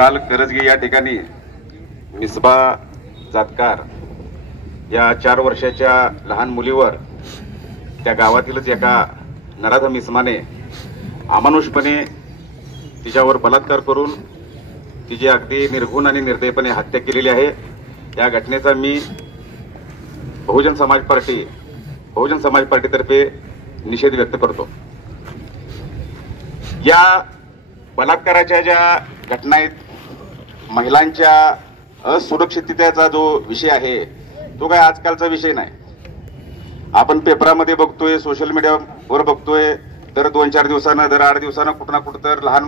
काल करजगी या ठिकाणी मिसबा जातकार या 4 वर्षाच्या लहान मुलीवर त्या गावातीलच एका नराधम इसमाने अमानुषपणे तिच्यावर बलात्कार करून तिची अगदी निर्घुण आणि निर्दयपणे हत्या केलेली आहे। या घटनेचा मी बहुजन समाज पार्टीतर्फे निषेध व्यक्त करतो। या बलात्काराच्या ज्या घटना आहेत, महिलांच्या असुरक्षिततेचा जो विषय आहे तो काय आजकालचा विषय नाही। आपण पेपरामध्ये बघतोय, सोशल मीडियावर बघतोय, दर 2-4 दिवसानं, दर 8 दिवसानं कुठं ना कुठं तर लहान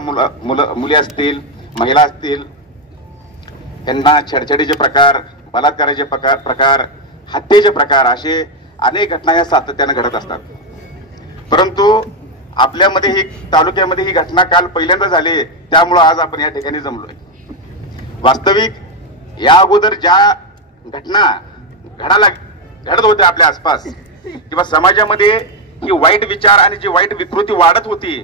मुली असतील, महिला असतील, त्यांना छेडछाडीचे प्रकार, बलात्काराचे प्रकार, हत्येचे प्रकार असे अनेक घटना या सातत्याने घडत असतात। परंतु आपल्यामध्ये ही तालुक्यामध्ये ही घटना काल पहिल्यांदा झाली, त्यामुळे आज आपण या ठिकाणी जमलोय। वास्तविक या अगोदर ज्या घटना घडत होत्या आपल्या आसपास किंवा समाजामध्ये ही वाईट विचार आणि जी वाईट विकृती वाढत होती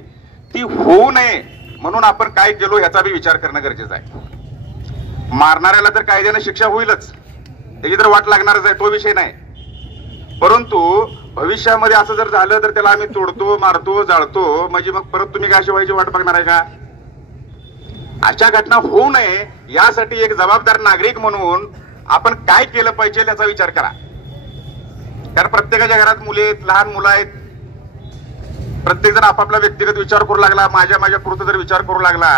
ती होऊ नये म्हणून आपण काय केलो याचा बी विचार करणं गरजेचं आहे। मारणाऱ्याला तर कायद्याने शिक्षा होईलच, त्याची तर वाट लागणारच आहे, तो विषय नाही। परंतु भविष्यामध्ये असं जर झालं तर त्याला आम्ही तोडतो, मारतो, जाळतो, म्हणजे मग परत तुम्ही काय शिवायची वाट बघणार आहे का? अशा घटना होऊ नये यासाठी एक जबाबदार नागरिक म्हणून आपण काय केलं पाहिजे याचा विचार करा। कारण प्रत्येकाच्या घरात मुले आहेत, लहान मुलं आहेत, प्रत्येक जण आपापला व्यक्तिगत विचार करू लागला, माझ्या पुरतं जर विचार करू लागला।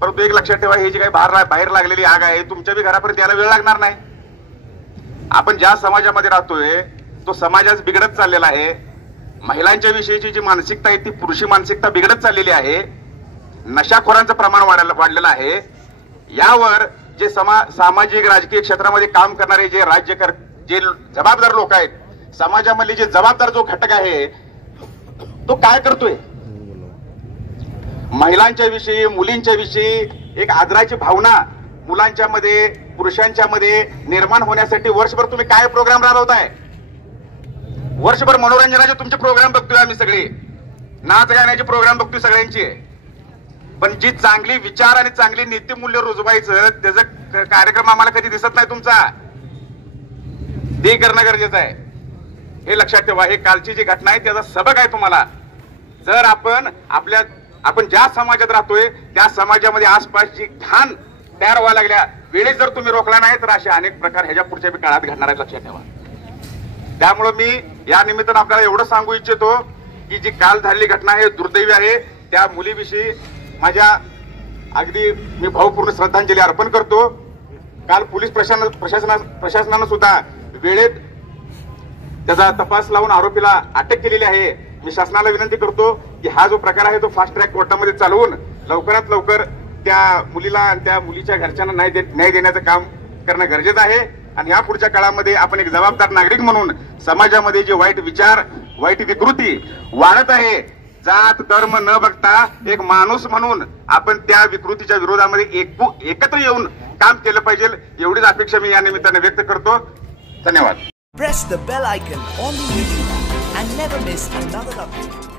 परंतु एक लक्षात ठेवा, ही जी काही बाहेर लागलेली आग आहे तुमच्या बी घरापर्यंत यायला वेळ लागणार नाही। आपण ज्या समाजामध्ये राहतोय तो समाज आज बिघडत चाललेला आहे। महिलांच्या विषयीची जी मानसिकता आहे ती पुरुषी मानसिकता बिघडत चाललेली आहे। नशाखोरांचं प्रमाण वाढलेलं आहे। यावर जे सामाजिक राजकीय क्षेत्रामध्ये काम करणारे जे जबाबदार लोक आहेत, समाजामधले जे जबाबदार जो घटक आहे तो काय करतोय? महिलांच्या विषयी, मुलींच्या विषयी एक आदराची भावना मुलांच्या मध्ये, पुरुषांच्या मध्ये निर्माण होण्यासाठी वर्षभर तुम्ही काय प्रोग्राम राबवताय? वर्षभर मनोरंजनाचे तुमचे प्रोग्राम बघतोय आम्ही सगळे, नाच गाण्याचे प्रोग्राम बघतोय सगळ्यांचे, पण जी चांगली विचार आणि चांगली नीतिमूल्य रुजवायचं त्याचा कार्यक्रम आम्हाला कधी दिसत नाही तुमचा। ते करणं गरजेचं आहे, हे लक्षात ठेवा। हे कालची जी घटना आहे त्याचा सबक आहे तुम्हाला। जर आपण ज्या समाजात राहतोय त्या समाजामध्ये आसपास जी घाण तयार व्हायला लागल्या वेळेस जर तुम्ही रोखला नाही तर असे अनेक प्रकार ह्याच्या पुढच्या काळात घडणार आहेत, लक्षात ठेवा। त्यामुळे मी या निमित्तानं आपल्याला एवढं सांगू इच्छितो की जी काल झालेली घटना आहे दुर्दैवी आहे। त्या मुलीविषयी माझ्या अगदी मी भावपूर्ण श्रद्धांजली अर्पण करतो। काल पोलीस प्रशासनानं सुद्धा वेळेत त्याचा तपास लावून आरोपीला अटक केलेली आहे। मी शासनाला विनंती करतो की हा जो प्रकार आहे तो फास्ट ट्रॅक कोर्टामध्ये चालवून लवकरात लवकर त्या मुलीला आणि त्या मुलीच्या घरच्यांना न्याय देण्याचं काम करणं गरजेचं आहे। आणि या पुढच्या काळामध्ये आपण एक जबाबदार नागरिक म्हणून समाजामध्ये जे वाईट विचार, वाईट विकृती वाढत आहे, जात धर्म न बघता एक माणूस म्हणून आपण त्या विकृतीच्या विरोधामध्ये एकत्र येऊन काम केलं पाहिजे, एवढीच अपेक्षा मी या निमित्ताने व्यक्त करतो। धन्यवाद। Press the bell icon on the video and never miss another update.